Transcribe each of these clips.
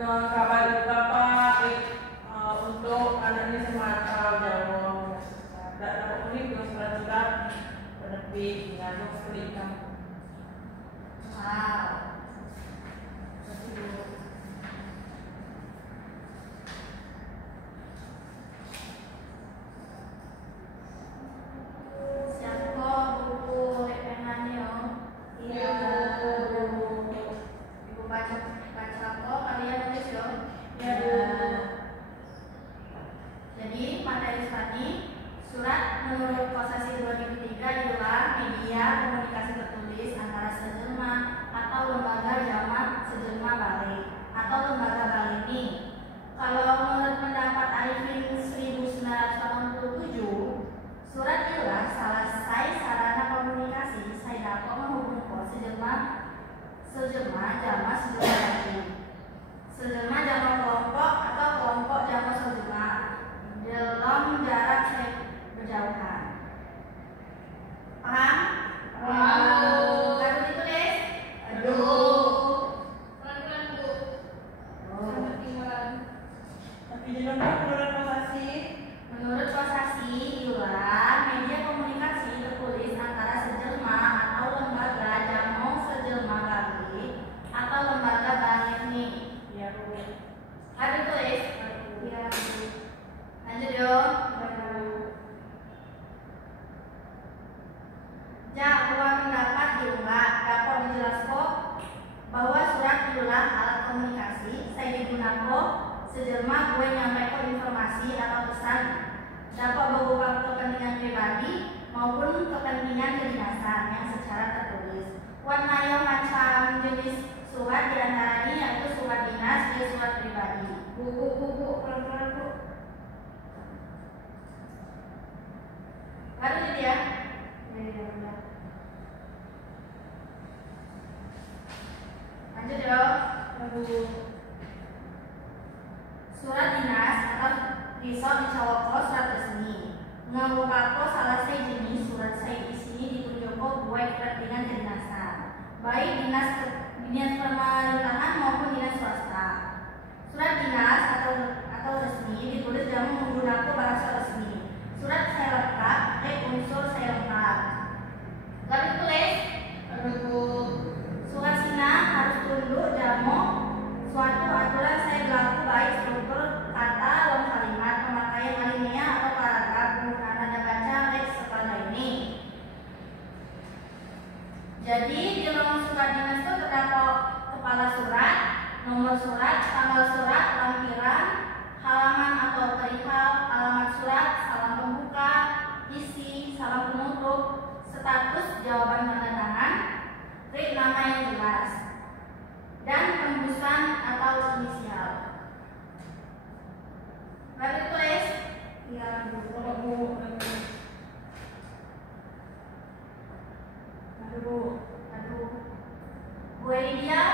kabar Bapak untuk anaknya Sumatera Jawa tidak dapat menikah surat-surat penerbit mengandung sekelika. Wow. Siapa buku penanya? Iya. Ibu baca kok kalian nulis yo. Ya. Jadi materi tadi surat menurut Kosasi 2003 adalah media komunikasi tertulis antara sejelma atau lembaga jamak sejelma balik atau lembaga balik ini. Kalau menurut pendapat Arifin 1987, surat adalah salah sarana komunikasi saya dapat menghubungkan sejelma jamak sejelma balik. Sejelma jamak kelompok atau kelompok jamak sejelma dalam jarak berjauhan. Paham? Harus ditulis. Pelan-pelan Bu. Sampai ketinggalan. Tapi menurut Kosasi, ialah media komunikasi tertulis antara sejelma atau lembaga jamak sejelma balik atau lembaga balik ini. ya Bu. Harus ditulis. Iya Bu. Lanjut yo. Uang pendapat juga dapat dijelaskan bahwa surat adalah alat komunikasi saya digunakan sejelma gue nyampaikan informasi atau pesan dapat berupa kepentingan pribadi maupun kepentingan kedinasan yang secara tertulis. Warna yang macam jenis surat diantaranya yaitu surat dinas dan surat pribadi. Bu, pelan-pelan Bu. Baru jadi ya? Ya. Lanjut ya. Surat dinas atau risau dicawako surat resmi. Ngabukako salah saya jenis surat saya di sini ditunjukkan buat kepentingan kedinasan, baik dinas pemerintahan maupun dinas swasta. Surat dinas atau resmi ditulis dengan menggunakan bahasa resmi. Surat saya lengkap, unsur saya lengkap. Lalu tulis. Surat sina harus tunduk jamu suatu aturan saya berlaku baik struktur kata dalam kalimat, pemakaian alinea atau paragraf, penggunaan tanda baca teks sepada ini. Jadi di dalam surat dinas itu terdapat kepala surat, nomor surat, tanggal surat, lampiran, halaman atau perihal, alamat surat, salam pembuka, isi, salam penutup, status jawaban tanda tangan, trik nama yang jelas, dan tembusan atau inisial. Baru tulis. Ya Bu. Aduh. Bu Lydia,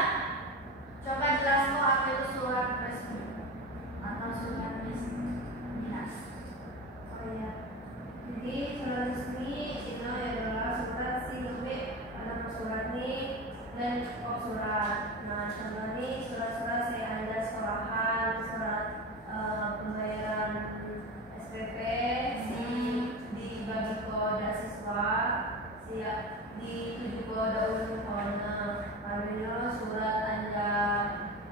coba jelaskan apa itu surat resmi atau surat dinas. Oh ya, jadi surat resmi itu adalah surat si lebih ada surat nih dan surat. Nah, contoh nih surat-surat saya ada sekolahan, surat pembayaran SPP, dibagi kode siswa, dituju kode uniformnya, lalu surat tanda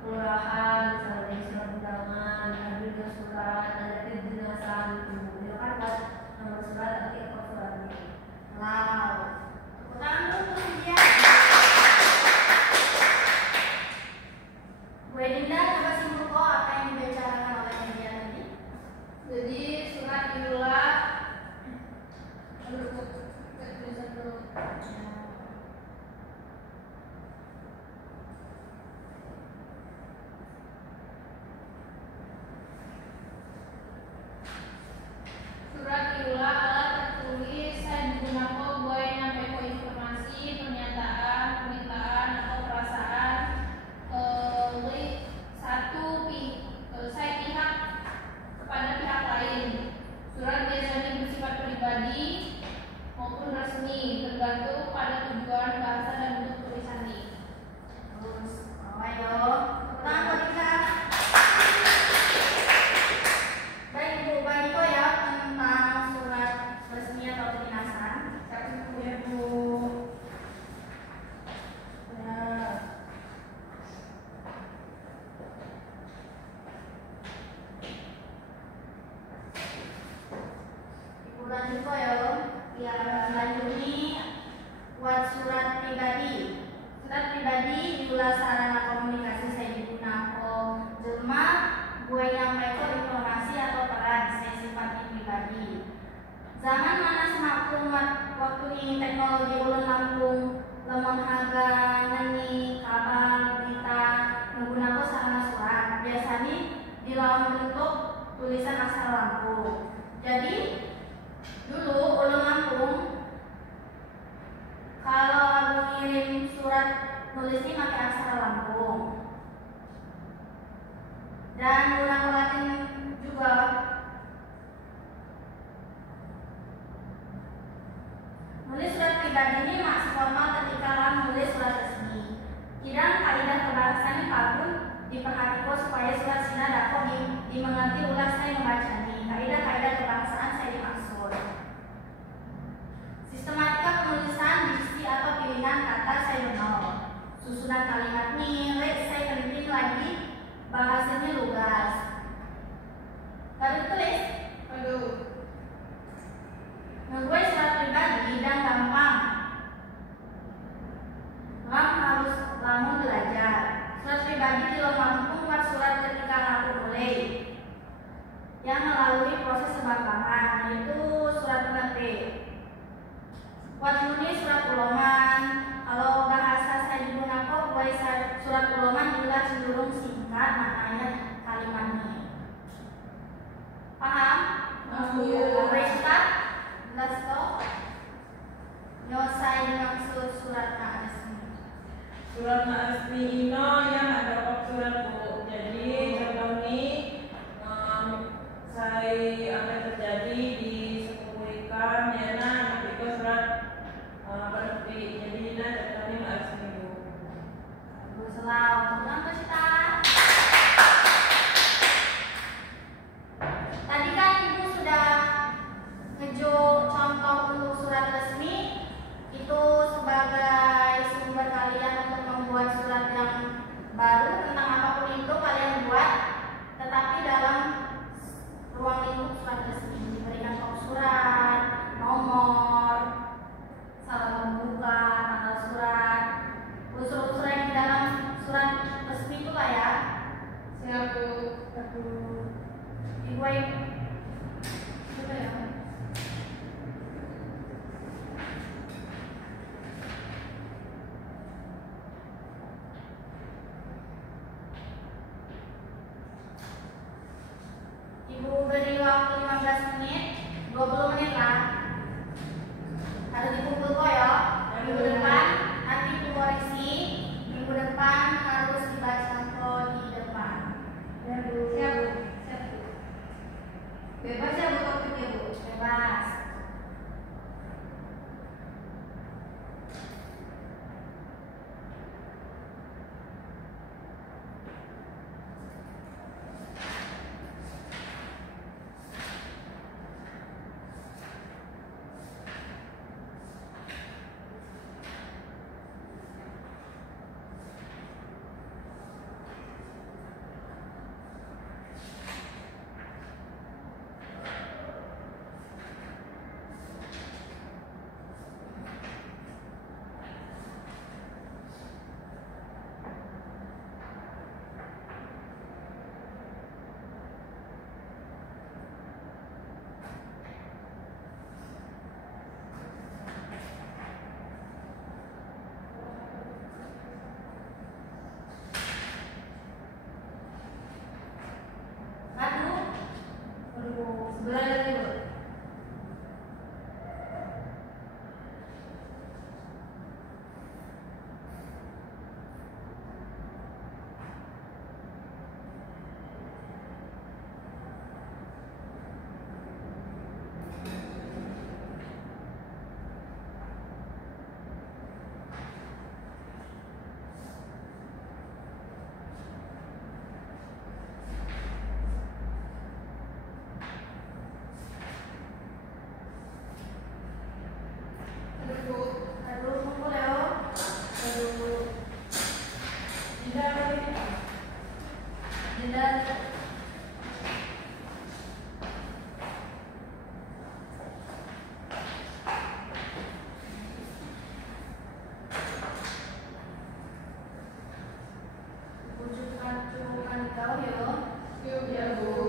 kelurahan, misalnya surat undangan, lalu surat tanda kedinasan, itu kan buat nomor surat nanti apa suratnya. Wow. Tepuk tangan dulu untuk dia. diulas sarana komunikasi saya digunakan jelma gue nyampaikan informasi atau peran saya sifatnya pribadi. Zaman mana semakin waktu ini teknologi ulun Lampung lemon harga nani kabar berita menggunakan sarana surat biasanya di dalam bentuk tulisan aksara Lampung. Jadi dulu ulun Lampung kalau ngirim surat nulisnya pakai aksara Lampung dan guna Latin juga. Nulis surat pribadi ini masih formal ketika menulis surat resmi. Kira kaidah kebahasan ini patut diperhatikan supaya surat sina dapat dimengerti ulas saya membacanya. Kaidah kebahasaan saya dimaksud. Sistematika penulisan diksi atau pilihan kata saya benar. Susunan kalimat nilai saya penting lagi bahasanya lugas. Baru tulis. Aduh. Gue surat pribadi dan gampang. Ram harus lamun belajar. Surat pribadi tidak mampu membuat surat ketika aku mulai yang melalui proses sebakangan yaitu surat penerbit. Buat nulis surat ulangan, kalau bahasa saya digunakan buat surat ulangan juga cenderung singkat maknanya kalimatnya. Paham? Sudah? Jelas toh? Nyosai maksud surat resmi. Surat resmi ini yang ada kop surat bu. Jadi contoh ini saya akan terjadi di sekolah yana itu surat penerbit. Jadi ini contohnya resmi bu. Selamat ulang kita. Tadi kan ibu sudah ngejo contoh untuk surat resmi itu sebagai sumber kalian untuk membuat surat yang baru tentang apapun itu kalian buat, tetapi dalam ruang lingkup surat resmi diberikan kop surat, nomor, salah pembuka, tanggal surat, unsur-unsur yang di dalam surat resmi itu lah ya. Siap bu. Ibu coba ya. Ibu beri waktu 15 menit, 20 menit lah. Harus dikumpul kok ya. Minggu depan nanti ibu koreksi. Minggu depan harus dibaca kok di depan. Ya bu. Siap bu. Siap bu. Tahu ya, Bu? Yuk ya Bu.